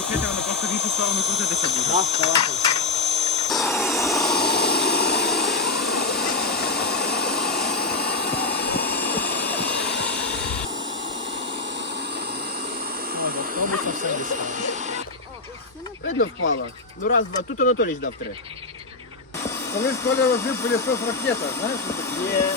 Включити, воно просто в іншу сторону крутитися буде. Так, давай. Автобуса все дістане. Видно впало. Ну раз, два. Тут Анатолій дав три. Колись Коля возив пилісос ракета, знаєш? що таке? Є.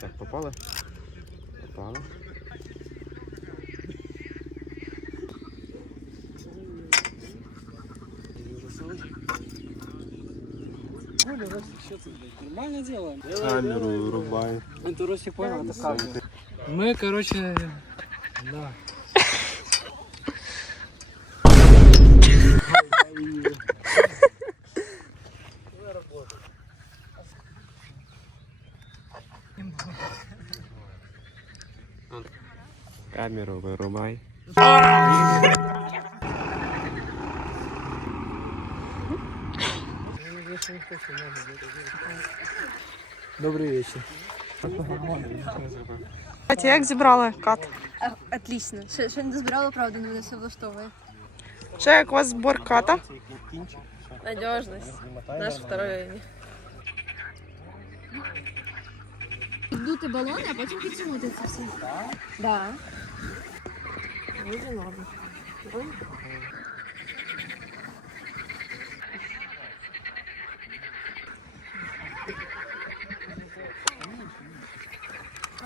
Так, попали? Попали. Оля, Росик, що це, блядь? Нормально делаем? Камеру врубай. Это Росик понял, это камера. Мы, короче, да. Добрый вечер. Катя, як зібрали кат? Отлично. Ще, ще не дозбирала, правда, але мене все влаштовує. Що як у вас збор ката? Надіжність. Наш второй. Вдути балони, а потім підтягнути це все. Да. Дуже норм.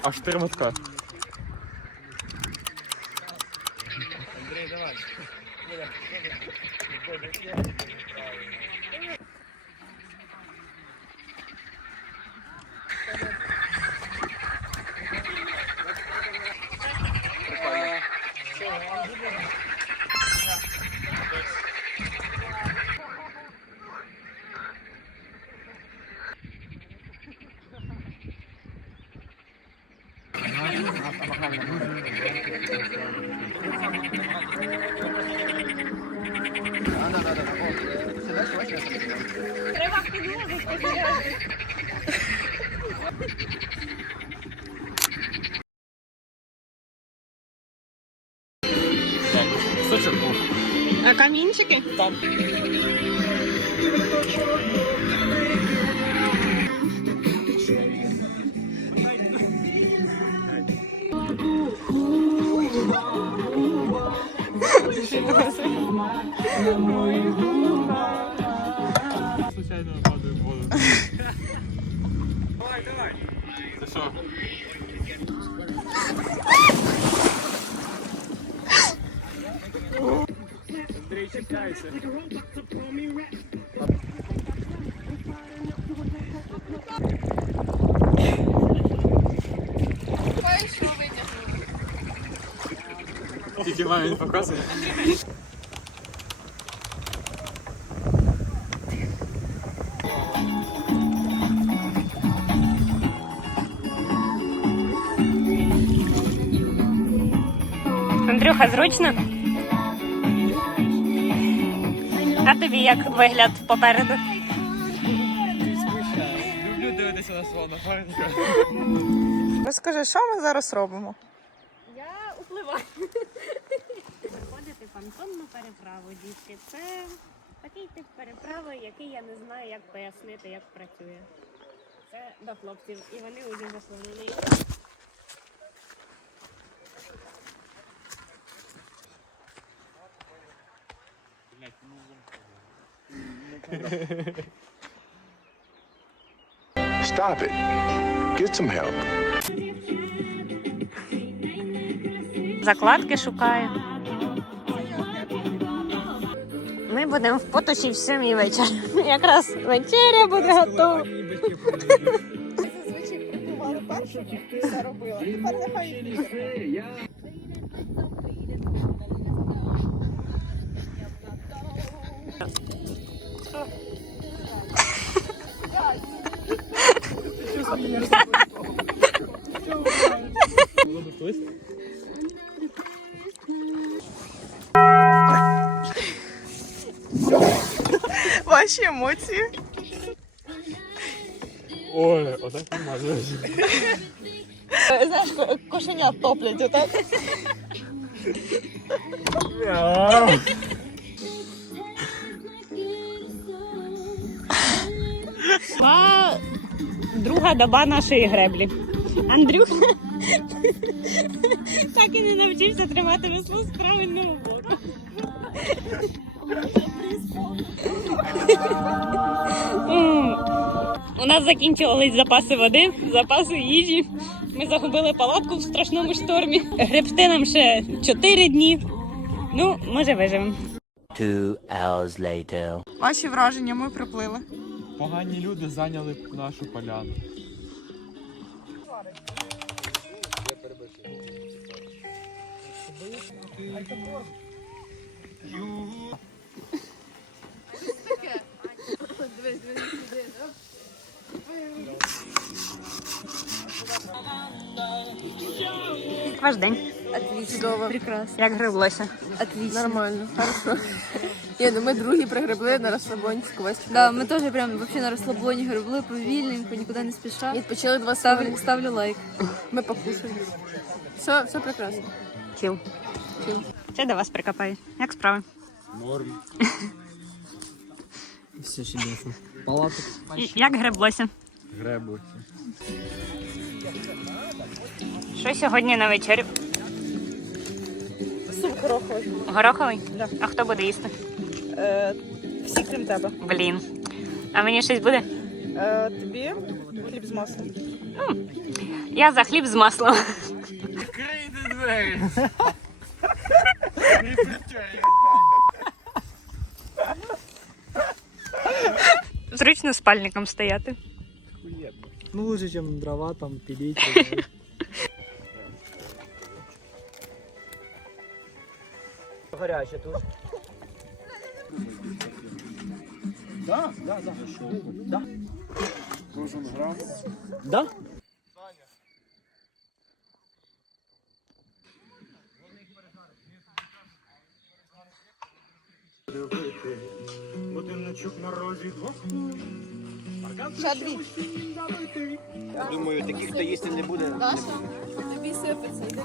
Аж три мотка. Камінчики? Там. Случайно падаю в воду. Давай, давай. Це що? Андрій, чекайся. Тільки мамі не показує. Андрюха, зручно? А тобі як вигляд попереду? Люблю дивитися на свого напарника. Розкажи, що ми зараз робимо? Я upливаю. Проходити понтонну переправу, дітки. Це такий тип переправи, який я не знаю, як пояснити, як працює. Це до хлопців, і вони уже заслонили. Stop it. Get some help. Закладки шукаю. Ми будемо в поточі в сьомій вечір. Якраз вечеря буде готова. Зазвичай прикували першу, все робила. Тепер нехай Ваші емоції. Ой, отак нормально. Знаєш, ко- кошеня топлять, отак. А Друга доба нашої греблі. Андрюха так і не навчився тримати весло з правильного боку. У нас закінчувались запаси води, запаси їжі. Ми загубили палатку в страшному штормі. Гребсти нам ще 4 дні. Ну, може, виживемо. Two hours later. Ваші враження, ми приплили. Погані люди зайняли нашу поляну. Як ваш день? Отлично. Прекрасно. Як греблося? Отлично. Нормально, хорошо. Ні, ну ми другі пригребли на розслабончику весь. Да, ми теж прям вообще на розслабоні гребли, повільненько, нікуди не спіша. Відпочили два Ставлю, ставлю. ставлю лайк. Ми покушали. Все, все прекрасно. Кіл. Це до вас прикопаю. Як справи? Норм. Все чудесно. Палаток. І- Як греблося? Греблося. Що сьогодні на вечерю? Суп гороховий. Гороховий? Да. А хто буде їсти? Е, всі крім тебе. Блін. А мені щось буде? Е, тобі хліб з маслом. Я за хліб з маслом. Крийте двері. Зручно спальником стояти. Ну, лучше, чем дрова там пилить. Горяче тут. Да, да, да. Да. Кожен грам. Да? Будиночок на розі двох. Ще дві. Думаю, таких, хто їсти не буде. Тобі сипеться.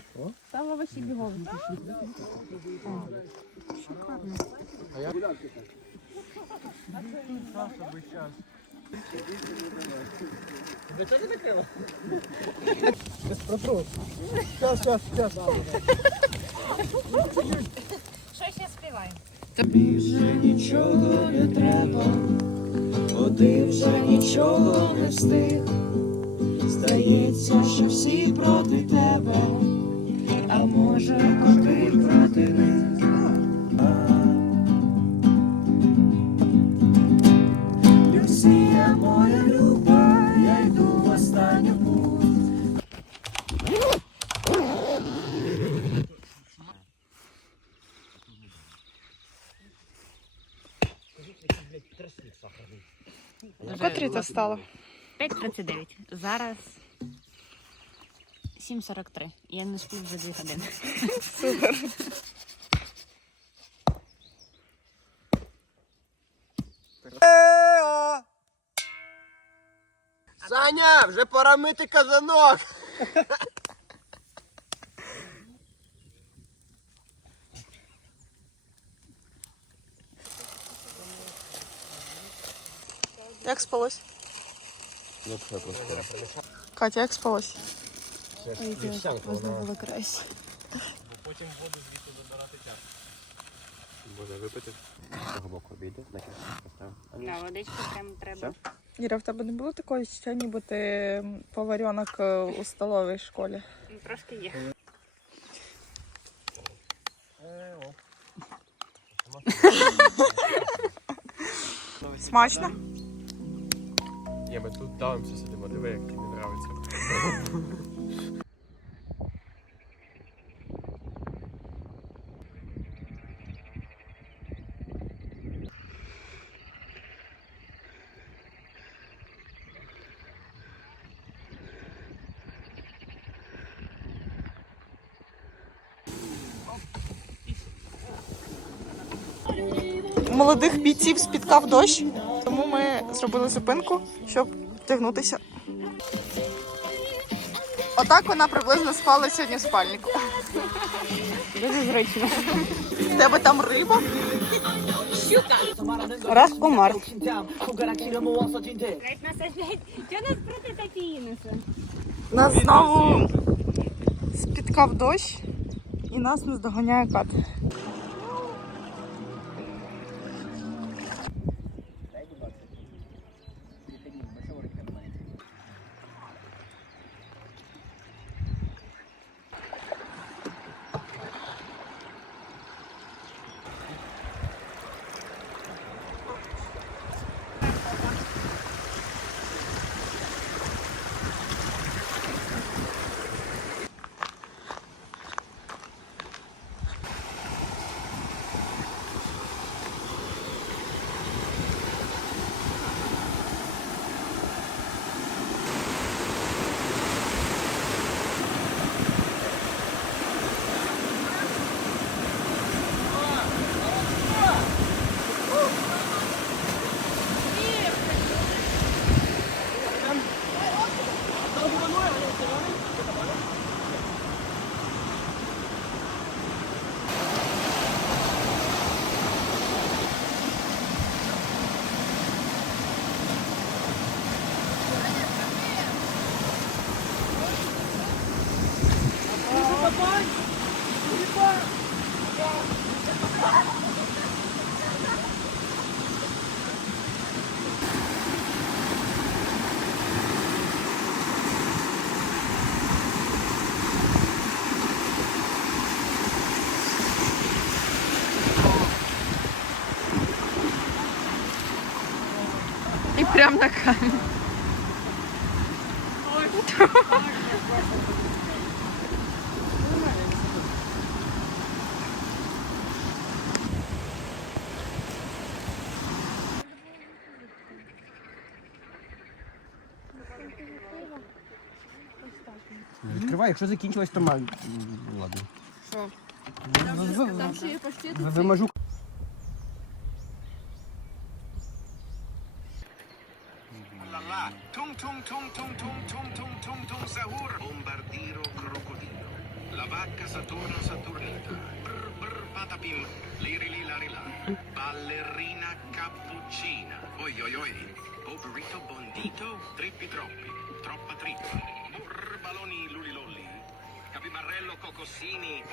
Став лаваші бігом. Сейчас, сейчас, сейчас. Що ще співаємо? Більше нічого не треба, ти вже нічого не встиг. Здається, що всі проти тебе, ти проти них. Люсія, моя люба, я йду в останню путь. Котрі це стало? 5.39. Зараз 7.43. Я не сплю вже 2 години. Саня, вже пора мити казанок. Як спалось? Катя, як спалось? Можна було краще. Потім воду звідти забирати тяжко. Буде випити. З того боку обійди, на кінці поставив. А ні, Да, водички прям треба. Іра, в тебе не було такого відчуття, ніби ти поваренок е, у столовій школі? Ну, Трошки є. Смачно? Ні, ми тут давимося сидимо, диви, як тобі нравиться. Молодих бійців спіткав дощ, тому ми зробили зупинку, щоб вдягнутися. Отак вона приблизно спала сьогодні в спальнику. Дуже зручно. В тебе там риба? Раз інеси? Нас знову спіткав дощ і нас не здоганяє кат. Прям на камінь. Відкривай, якщо закінчилось, то маю. Ладно. Там ще є паштет. Вимажу. là. Tum tum tum tum tum tum tum tum tum sahur. Bombardiro crocodilo. La vacca Saturno Saturnita. Brr brr patapim. Lirili larila. Ballerina cappuccina. Oi oi oi. Bobrito bondito. Trippi troppi. Troppa trippa. Burr baloni lulilolli. Capimarrello cocossini.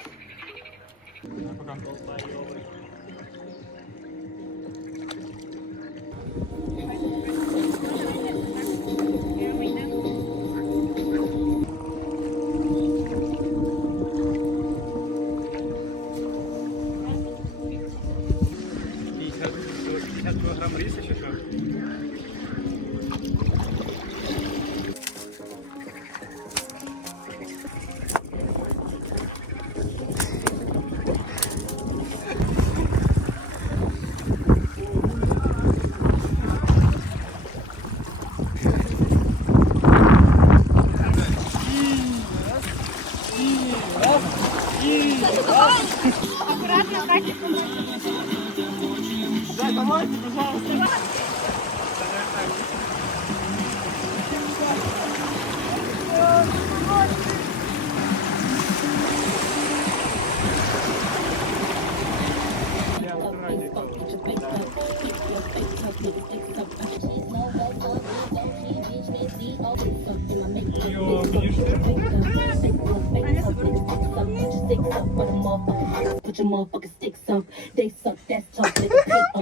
Put your motherfucking sticks up. They suck, that's chocolate.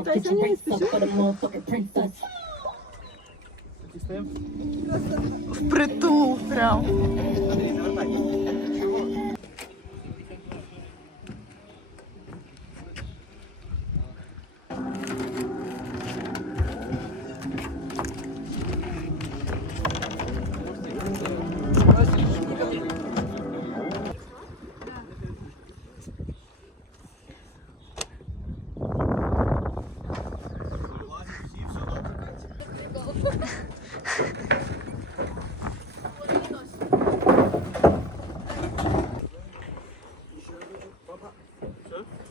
Get your race up for the motherfucking princess. Впритул прям.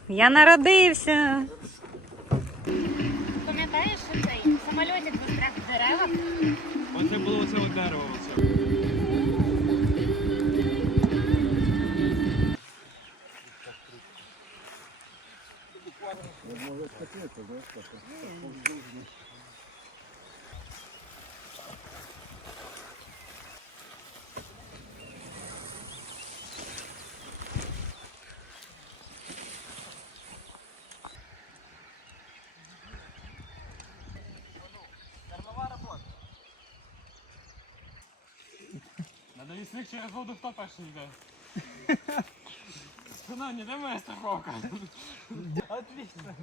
Я народився. Пам'ятаєш, що цей самольотик застряг в деревах? Оце було оце от дерево. Оце. Надо лісник через воду хто перший йде? Шановні, де моя страховка? Отлично.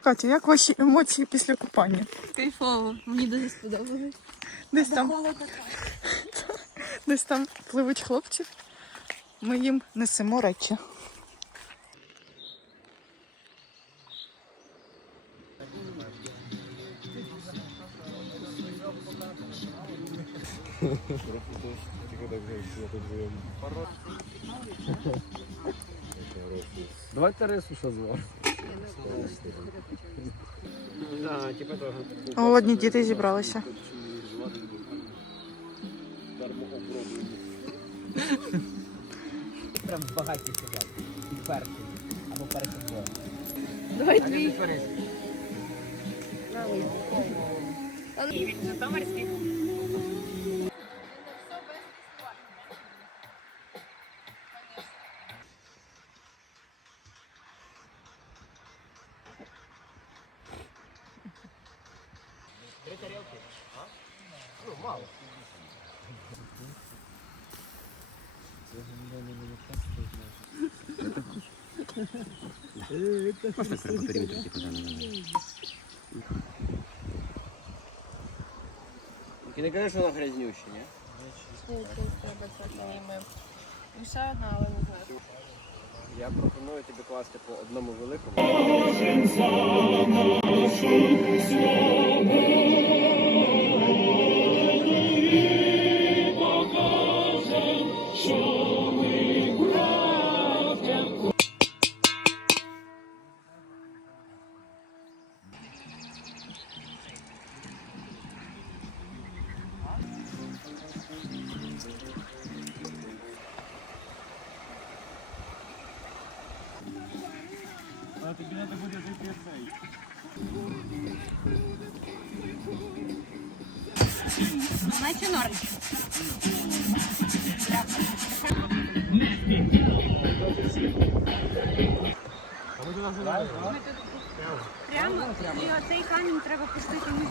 Катя, як ваші емоції після купання? Кайфово, мені дуже сподобалось. Десь там. Десь там пливуть хлопці. Ми їм несемо речі. Давайте рису ще звар. Да, типа того. Голодні діти зібралися. Прям багаті сидять. І перший. Або перший двоє. Давай твій. Від Житомирських. Просто треба по периметру, типа, да, І не кажеш, що вона грязнюща, ні? І ще одна, але не знаю. Я пропоную тобі класти по одному великому. Прямо? І оцей камінь треба пустити між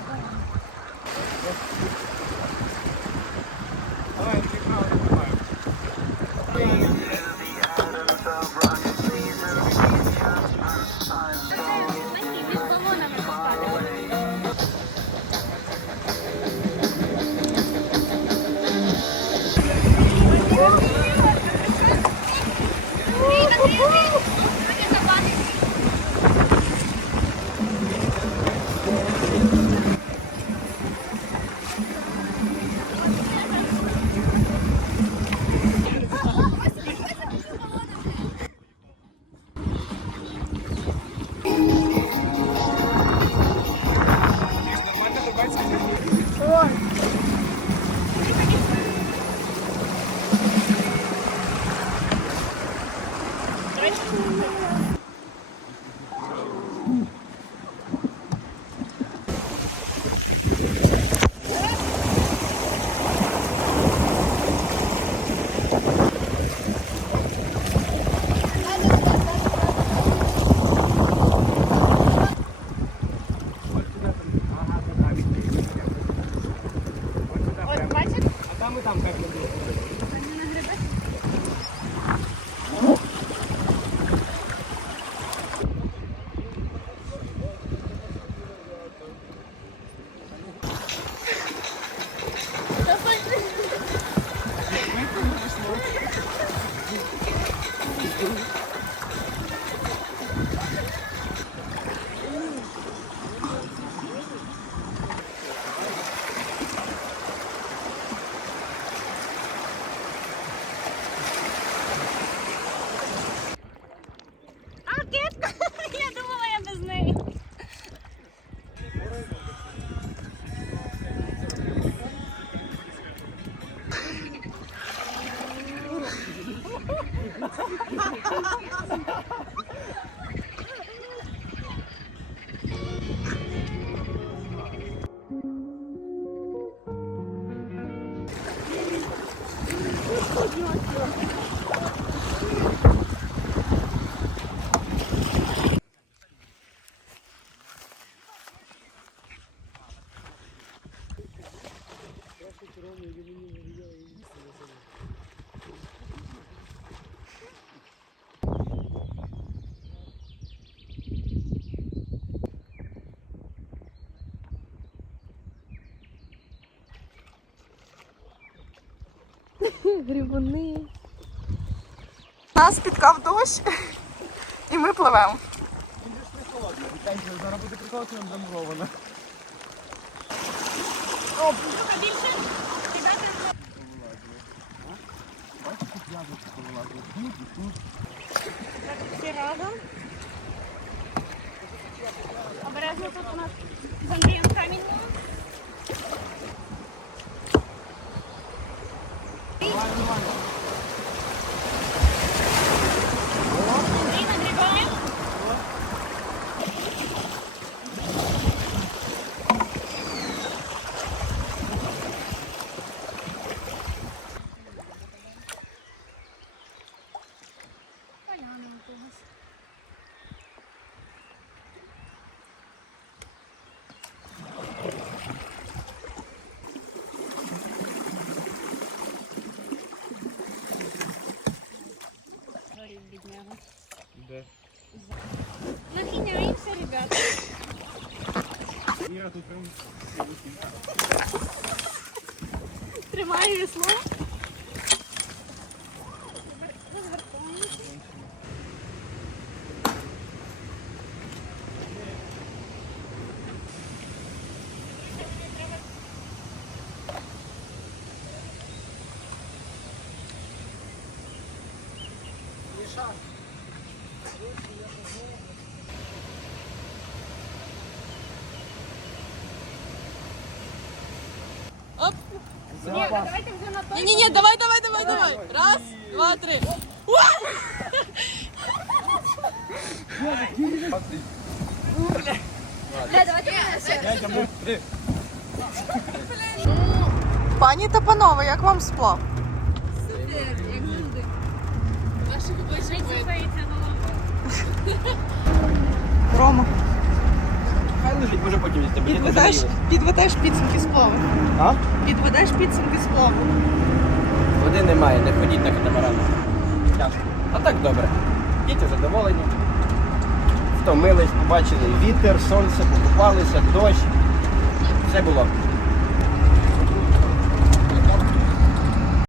Дякую. Грибуни. Нас підкав дощ, і ми пливемо. Зараз буде прикол, що нам замуровано. Всі разом. Обережно тут у нас з Андрієм камінь. Андрій, нагрібай. Горів бідняга. Де? Нахиняємося, ребята. Іра тут прям Тримаю весло. Ні, давайте вже на той. Ні, ні, давай, давай, давай, давай. Раз, два, три. Пані та панове, як вам сплав? Вичіпається голова. Рома, Хай лежить, може потім їсти. Мені не підведеш, підсумки сплаву. А? Підведеш підсумки сплаву. Води немає, не ходіть на катамаран. Тяжко. А так добре. Діти задоволені. Втомились, побачили вітер, сонце, покупалися, дощ. Все було.